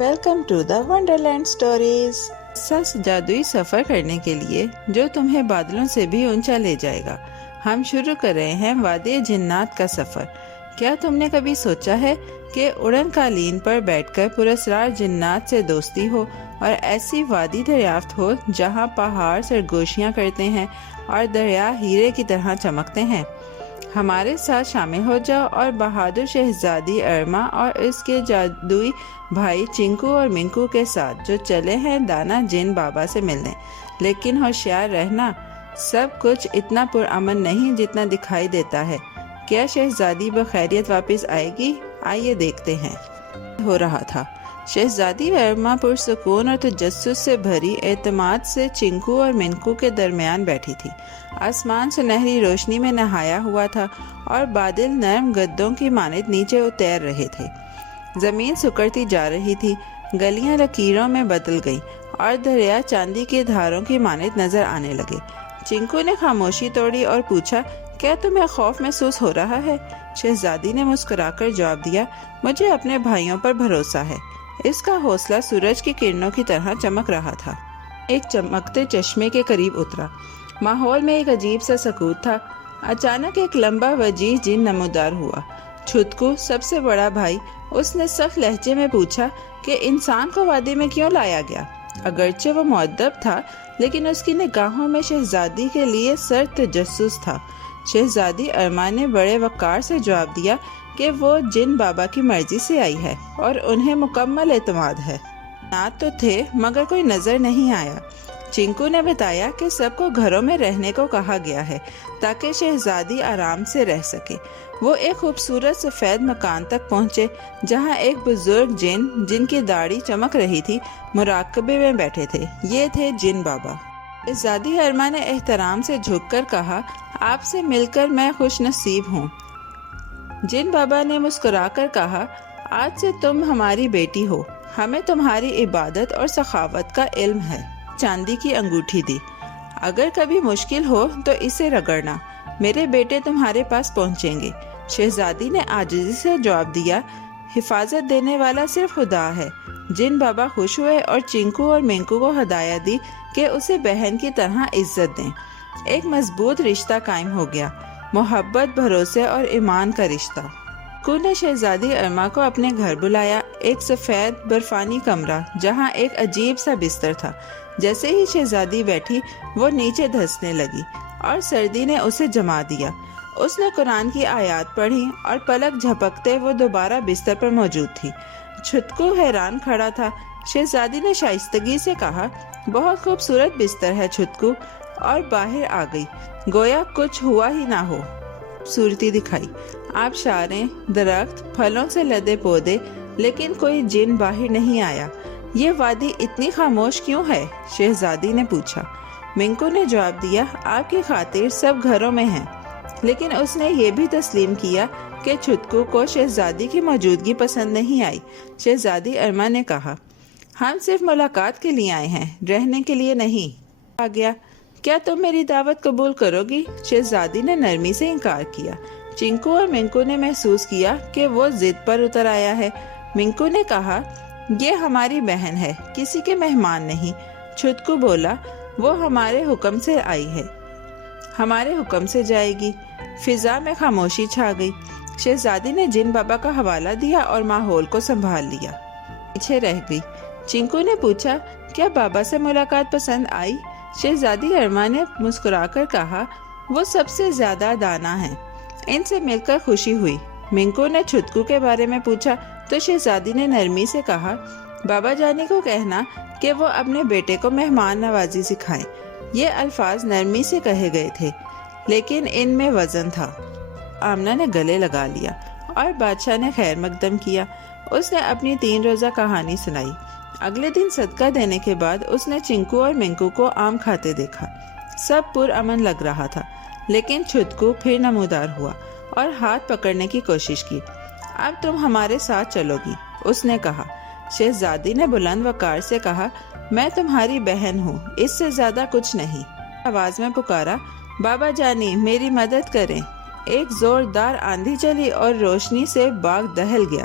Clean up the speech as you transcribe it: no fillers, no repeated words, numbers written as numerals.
Welcome to the Wonderland stories. سس جادوئی سفر کرنے کے لیے جو تمہیں بادلوں سے بھی اونچا لے جائے گا۔ ہم شروع کر رہے ہیں وادی جنات کا سفر۔ کیا تم نے کبھی سوچا ہے کہ اڑن قالین پر بیٹھ کر پراسرار جنات سے دوستی ہو اور ایسی وادی دریافت ہو جہاں پہاڑ سرگوشیاں کرتے ہیں اور دریا ہیرے کی طرح چمکتے ہیں؟ ہمارے ساتھ شامل ہو جاؤ اور بہادر شہزادی ارما اور اس کے جادوئی بھائی چنکو اور منکو کے ساتھ جو چلے ہیں دانا جن بابا سے ملنے۔ لیکن ہوشیار رہنا، سب کچھ اتنا پرامن نہیں جتنا دکھائی دیتا ہے۔ کیا شہزادی بخیریت واپس آئے گی؟ آئیے دیکھتے ہیں۔ ہو رہا تھا شہزادی ارما پرسکون اور تجسس سے بھری اعتماد سے چنکو اور منکو کے درمیان بیٹھی تھی۔ آسمان سنہری روشنی میں نہایا ہوا تھا اور بادل نرم گدوں کی مانند نیچے اتر رہے تھے۔ زمین سکڑتی جا رہی تھی، گلیاں لکیروں میں بدل گئیں اور دریا چاندی کے دھاروں کی مانند نظر آنے لگے۔ چنکو نے خاموشی توڑی اور پوچھا، کیا تمہیں خوف محسوس ہو رہا ہے؟ شہزادی نے مسکرا کر جواب دیا، مجھے اپنے بھائیوں پر بھروسہ ہے۔ اس کا حوصلہ سورج کی کرنوں کی طرح چمک رہا تھا۔ ایک چمکتے چشمے کے قریب اترا۔ ماحول میں ایک عجیب سا سکوت تھا۔ اچانک ایک لمبا وجیح جن نمودار ہوا۔ چھتکو سب سے بڑا بھائی، اس نے سخت لہجے میں پوچھا کہ انسان کو وادی میں کیوں لایا گیا؟ اگرچہ وہ مؤدب تھا لیکن اس کی نگاہوں میں شہزادی کے لیے سرد تجسس تھا۔ شہزادی ارما نے بڑے وقار سے جواب دیا کہ وہ جن بابا کی مرضی سے آئی ہے اور انہیں مکمل اعتماد ہے۔ نات تو تھے مگر کوئی نظر نہیں آیا۔ چنکو نے بتایا کہ سب کو گھروں میں رہنے کو کہا گیا ہے تاکہ شہزادی آرام سے رہ سکے۔ وہ ایک خوبصورت سفید مکان تک پہنچے جہاں ایک بزرگ جن کی داڑھی چمک رہی تھی مراقبے میں بیٹھے تھے۔ یہ تھے جن بابا۔ شہزادی ارما نے احترام سے جھک کر کہا، آپ سے مل کر میں خوش نصیب ہوں۔ جن بابا نے مسکرا کر کہا، آج سے تم ہماری بیٹی ہو، ہمیں تمہاری عبادت اور سخاوت کا علم ہے۔ چاندی کی انگوٹھی دی، اگر کبھی مشکل ہو تو اسے رگڑنا، میرے بیٹے تمہارے پاس پہنچیں گے۔ شہزادی نے عاجزی سے جواب دیا، حفاظت دینے والا صرف خدا ہے۔ جن بابا خوش ہوئے اور چنکو اور منکو کو ہدایت دی کہ اسے بہن کی طرح عزت دیں۔ ایک مضبوط رشتہ قائم ہو گیا، محبت، بھروسے اور ایمان کا رشتہ۔ چنکو نے شہزادی ارما کو اپنے گھر بلایا، ایک سفید برفانی کمرہ جہاں ایک عجیب سا بستر تھا۔ جیسے ہی شہزادی بیٹھی وہ نیچے دھنسنے لگی اور سردی نے اسے جما دیا۔ اس نے قرآن کی آیات پڑھی اور پلک جھپکتے وہ دوبارہ بستر پر موجود تھی۔ چھتکو حیران کھڑا تھا۔ شہزادی نے شائستگی سے کہا، بہت خوبصورت بستر ہے چھتکو، اور باہر آ گئی گویا کچھ ہوا ہی نہ ہو۔ خوبصورتی دکھائی، آبشاریں، درخت، پھلوں سے لدے پودے، لیکن کوئی جن باہر نہیں آیا۔ یہ وادی اتنی خاموش کیوں ہے؟ شہزادی نے پوچھا۔ منکو نے جواب دیا، آپ کی خاطر سب گھروں میں ہیں۔ لیکن اس نے یہ بھی تسلیم کیا کہ چھتکو کو شہزادی کی موجودگی پسند نہیں آئی۔ شہزادی ارما نے کہا، ہم صرف ملاقات کے لیے آئے ہیں، رہنے کے لیے نہیں۔ آ گیا، کیا تم میری دعوت قبول کرو گی؟ شہزادی نے نرمی سے انکار کیا۔ چنکو اور منکو نے محسوس کیا کہ وہ ضد پر اتر آیا ہے۔ منکو نے کہا، یہ ہماری بہن ہے، کسی کے مہمان نہیں۔ چھتکو بولا، وہ ہمارے حکم سے آئی ہے، ہمارے حکم سے جائے گی۔ فضا میں خاموشی چھا گئی۔ شہزادی نے جن بابا کا حوالہ دیا اور ماحول کو سنبھال لیا۔ پیچھے رہ گئی۔ چنکو نے پوچھا، کیا بابا سے ملاقات پسند آئی؟ شہزادی ارما نے مسکرا کر کہا، وہ سب سے زیادہ دانا ہیں، ان سے مل کر خوشی ہوئی۔ منکو نے چھتکو کے بارے میں پوچھا تو شہزادی نے نرمی سے کہا، بابا جانی کو کہنا کہ وہ اپنے بیٹے کو مہمان نوازی سکھائیں۔ یہ الفاظ نرمی سے کہے گئے تھے لیکن ان میں وزن تھا۔ آمنہ نے گلے لگا لیا اور بادشاہ نے خیر مقدم کیا۔ اس نے اپنی 3 روزہ کہانی سنائی۔ اگلے دن صدقہ دینے کے بعد اس نے چنکو اور منکو کو آم کھاتے دیکھا۔ سب پرامن لگ رہا تھا، لیکن چھتکو پھر نمودار ہوا اور ہاتھ پکڑنے کی کوشش کی۔ اب تم ہمارے ساتھ چلو گی، اس نے کہا۔ شہزادی نے بلند وقار سے کہا، میں تمہاری بہن ہوں، اس سے زیادہ کچھ نہیں۔ آواز میں پکارا، بابا جانی میری مدد کریں۔ ایک زوردار آندھی چلی اور روشنی سے باغ دہل گیا۔